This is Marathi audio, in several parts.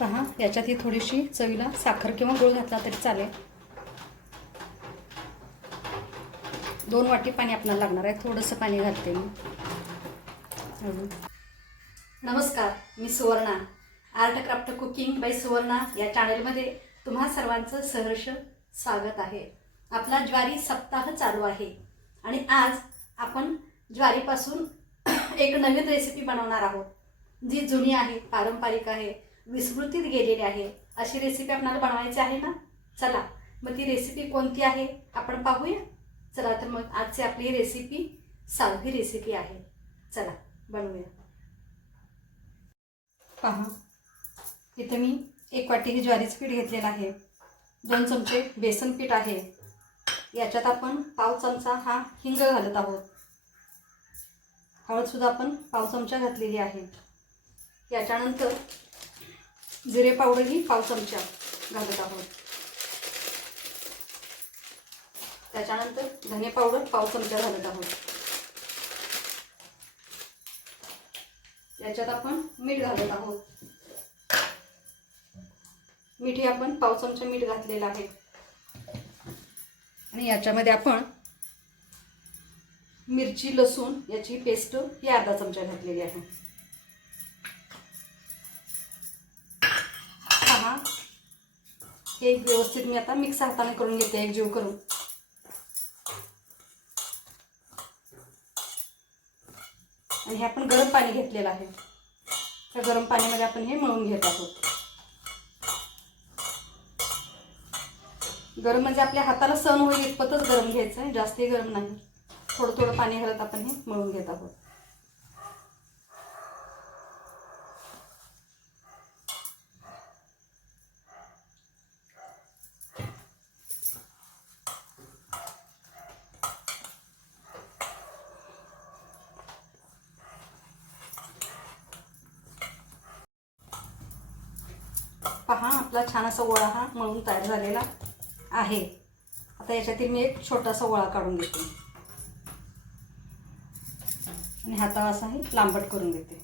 पहा याच्यात ही थोडीशी चवीला साखर किंवा गूळ घातला तरी चालेल. दोन वाटी पाणी आपल्याला लागणार आहे थोडंसं पाणी घालते मी. नमस्कार मी Suvarna. Art craft cooking by Suvarna या चॅनलमध्ये तुम्हा सर्वांचं सहर्ष स्वागत आहे. आपला ज्वारी सप्ताह चालू आहे आणि आज आपण ज्वारीपासून एक नवीन रेसिपी बनवणार आहोत जी जुनी आहे पारंपरिक आहे. विस्मृतीत गेलेली आहे. अशी रेसिपी आपल्याला बनवायची आहे ना? चला मग ती रेसिपी कोणती आहे? आपण पाहूया. चला तर मग आजची आपली रेसिपी साधी रेसिपी आहे. चला बनवूया. पहा इथे मी एक वाटी ही ज्वारीचं पीठ घेतलेलं आहे. दोन चमचे बेसन पीठ आहे. याच्यात आपण पाव चमचा हा हिंग घालत आहोत. हळदसुद्धा आपण पाव चमचा घातलेली आहे. याच्यानंतर जिरे पावडर ही पाव चमचा घालत आहोत. त्याच्यानंतर धने पावडर पाव चमचा घालत आहोत. याच्यात आपण मीठ घालत आहोत. मीठ हे आपण पाव चमचा मीठ घातलेलं आहे. आणि याच्यामध्ये आपण मिरची लसूण याची पेस्ट ही अर्धा चमचा घातलेली आहे. हे व्यवस्थित मी आता मिक्स हाताने करून घेते एक जीव करून. आणि हे आपण गरम पाणी घेतलेलं आहे. त्या गरम पाण्यामध्ये आपण हे मळून घेत आहोत. गरम म्हणजे आपल्या हाताला सण होईल इतपतच गरम घ्यायचं आहे जास्तही गरम नाही. थोडं थोडं पाणी घालत आपण हे मळून घेत आहोत. पहा आपला छान असा गोळा हा मळून तयार झालेला आहे. आता याच्यातील मी एक छोटासा गोळा काढून घेते. आणि हातावर असा हे लांबट करून घेते.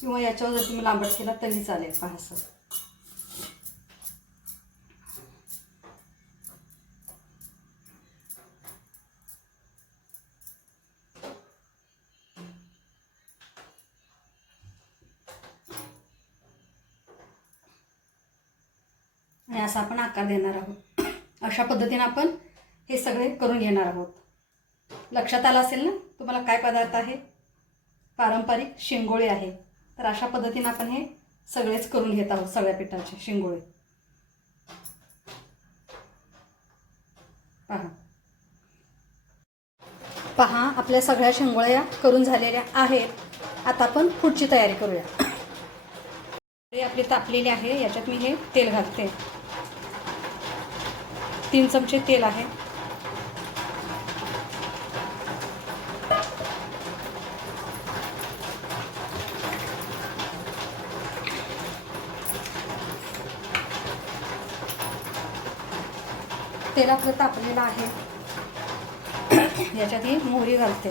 किंवा याच्यावर जर तुम्ही लांबट केला तरी चालेल पहा असं. असा आपण आकार देणार आहोत. अशा पद्धतीने आपण हे सगळे करून घेणार आहोत. लक्षात आलं असेल ना? तुम्हाला काय पदार्थ आहे? पारंपरिक शिंगोळे आहे. तर अशा पद्धतीने आपण हे सगळेच करून घेत आहोत सगळ्या पिठाचे शिंगोळे. पहा. पहा आपल्या सगळ्या शिंगोळ्या करून झालेल्या आहेत. आता आपण पुढची तयारी करूया. आपली तापलेली आहे याच्यात मी हे तेल घालते. तीन चमचे तेल आहे. तेल आपलं तापलेलं आहे. याच्यात ही मोहरी घालते.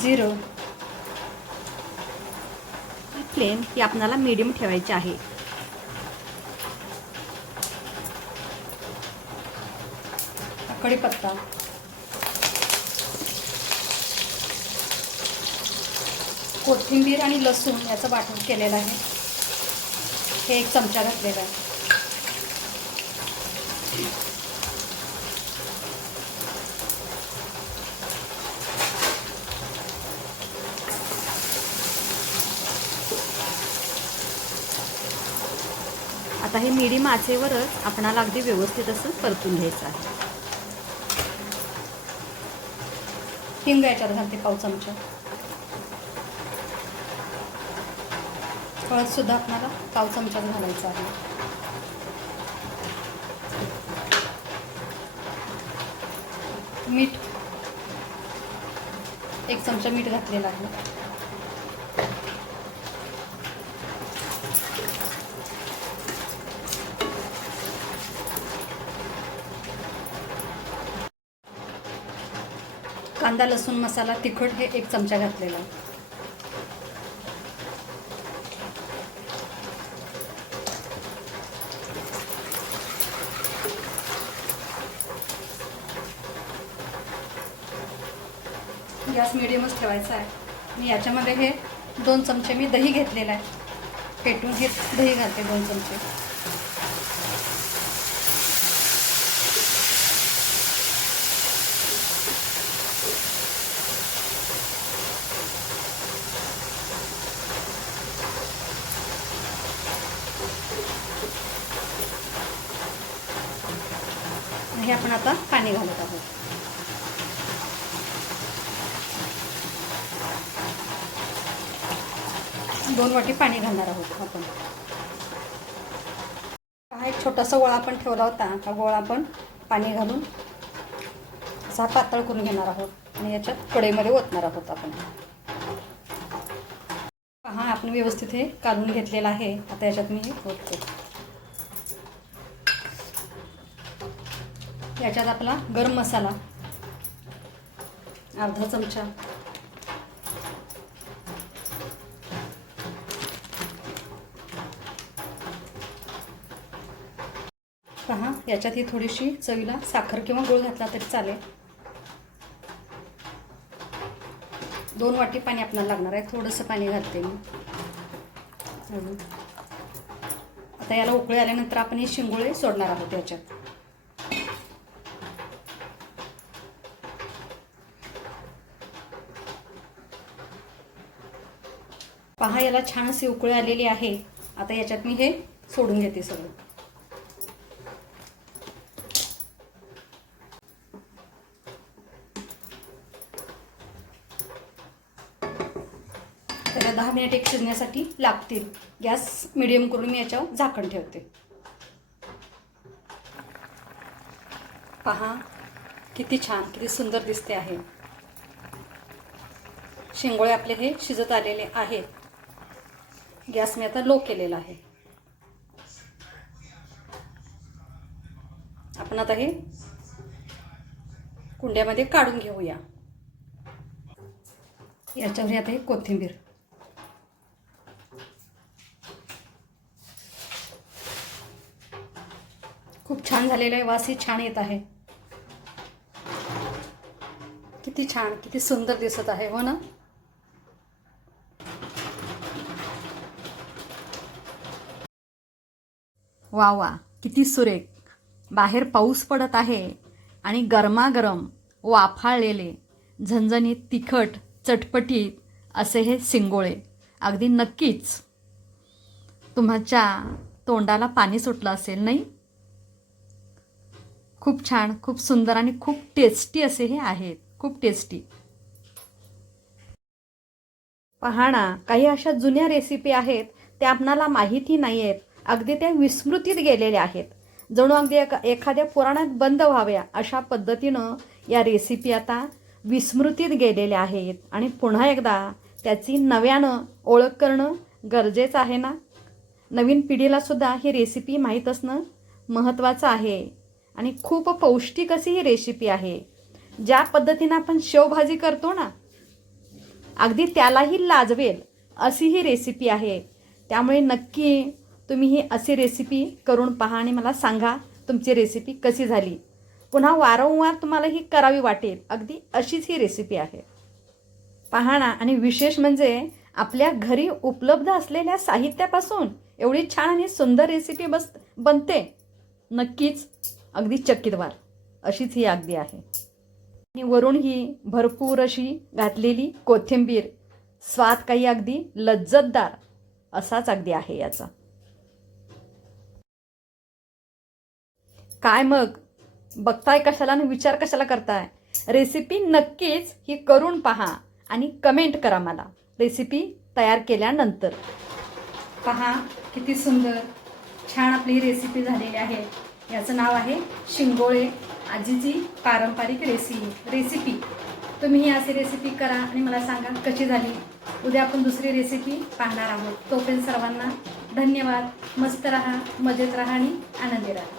जिरं. फ्लेम ही आपणाला मीडियम ठेवायची आहे. कढीपत्ता. कोथिंबीर आणि लसूण याचं वाटण केलेलं आहे. हे एक चमचा घातलेला आहे. आता हे मिडी माचेवरच आपणाला अगदी व्यवस्थित असं परतून घ्यायचं आहे. हिंग याच्यात घालते पाव चमचा. हळदसुद्धा आपल्याला पाव चमचाच घालायचा आहे. मीठ. एक चमचा मीठ घातलेला आहे. कांदा लसूण मसाला तिखट हे एक चमचा घातलेला. गॅस मिडियमच ठेवायचा आहे. मी याच्यामध्ये हे दोन चमचे मी दही घेतलेलं आहे. फेटून हे दही घालते दोन चमचे. हे आपण आता पाणी घालत आहोत. दोन वाटी पाणी घालणार आहोत आपण. हा एक छोटासा गोळा आपण ठेवला होता. हा गोळा आपण पाणी घालून असा पातळ करून घेणार आहोत आणि याच्यात कडेमध्ये ओतणार आहोत आपण. हा आपण व्यवस्थित हे काढून घेतलेला आहे. आता याच्यात मी हे ओतते. याच्यात आपला गरम मसाला. अर्धा चमचा. पहा याच्यात ही थोडीशी चवीला साखर किंवा गुळ घातला तरी चालेल. दोन वाटी पाणी आपल्याला लागणार आहे. थोडंसं पाणी घालते मी. आता याला उकळी आल्यानंतर आपण हे शिंगोळे सोडणार आहोत याच्यात. पहा याला छान अशी उकळी आलेली आहे. आता याच्यात मी हे सोडून घेते सगळं. त्याला दहा मिनिट एक शिजण्यासाठी लागतील. गॅस मिडियम करून मी याच्यावर झाकण ठेवते. पहा किती छान किती सुंदर दिसते आहे. शिंगोळे आपले हे शिजत आलेले आहेत. गॅस मी आता लो केलेला आहे. आपण आता हे कुंड्यामध्ये काढून घेऊया. याच्यावर आता हे कोथिंबीर. खूप छान झालेलं आहे वासही छान येत आहे. किती छान किती सुंदर दिसत आहे हो ना? वा वा किती सुरेख. बाहेर पाऊस पडत आहे आणि गरमागरम वाफाळलेले झणझणीत तिखट चटपटीत असे हे सिंगोळे अगदी नक्कीच. तुमच्या तोंडाला पाणी सुटलं असेल नाही? खूप छान खूप सुंदर आणि खूप टेस्टी असे हे आहेत. खूप टेस्टी. पहाणा काही अशा जुन्या रेसिपी आहेत त्या आपणाला माहिती नाही आहेत अगदी त्या विस्मृतीत गेलेल्या आहेत. जणू अगदी एका एखाद्या पुराणात बंद व्हाव्या अशा पद्धतीनं या रेसिपी आता विस्मृतीत गेलेल्या आहेत. आणि पुन्हा एकदा त्याची नव्यानं ओळख करणं गरजेचं आहे ना? नवीन पिढीलासुद्धा ही रेसिपी माहीत असणं महत्त्वाचं आहे. आणि खूप पौष्टिक अशी ही रेसिपी आहे. ज्या पद्धतीनं आपण शेवभाजी करतो ना अगदी त्यालाही लाजवेल अशी ही रेसिपी आहे. त्यामुळे नक्की तुम्ही ही अशी रेसिपी करून पहा आणि मला सांगा तुमची रेसिपी कशी झाली. पुन्हा वारंवार तुम्हाला ही करावी वाटेल. अगदी अशीच ही रेसिपी आहे. पाहणा आणि विशेष म्हणजे आपल्या घरी उपलब्ध असलेल्या साहित्यापासून एवढी छान आणि सुंदर रेसिपी बस बनते. नक्कीच अगदी चकितवार. अशीच ही अगदी आहे. आणि वरून ही भरपूर अशी घातलेली कोथिंबीर. स्वाद काही अगदी लज्जतदार. असाच अगदी आहे याचा. काय मग? बघताय कशाला आणि विचार कशाला करताय? रेसिपी नक्कीच ही करून पहा आणि कमेंट करा मला. रेसिपी तयार केल्यानंतर. पहा किती सुंदर छान आपली ही रेसिपी झालेली आहे. याचं नाव आहे शिंगोळे आजीची पारंपरिक रेसि रेसिपी तुम्ही ही अशी रेसिपी करा आणि मला सांगा कशी झाली. उद्या आपण दुसरी रेसिपी पाहणार आहोत. तोपर्यंत सर्वांना धन्यवाद. मस्त राहा मजेत राहा आणि आनंदी राहा.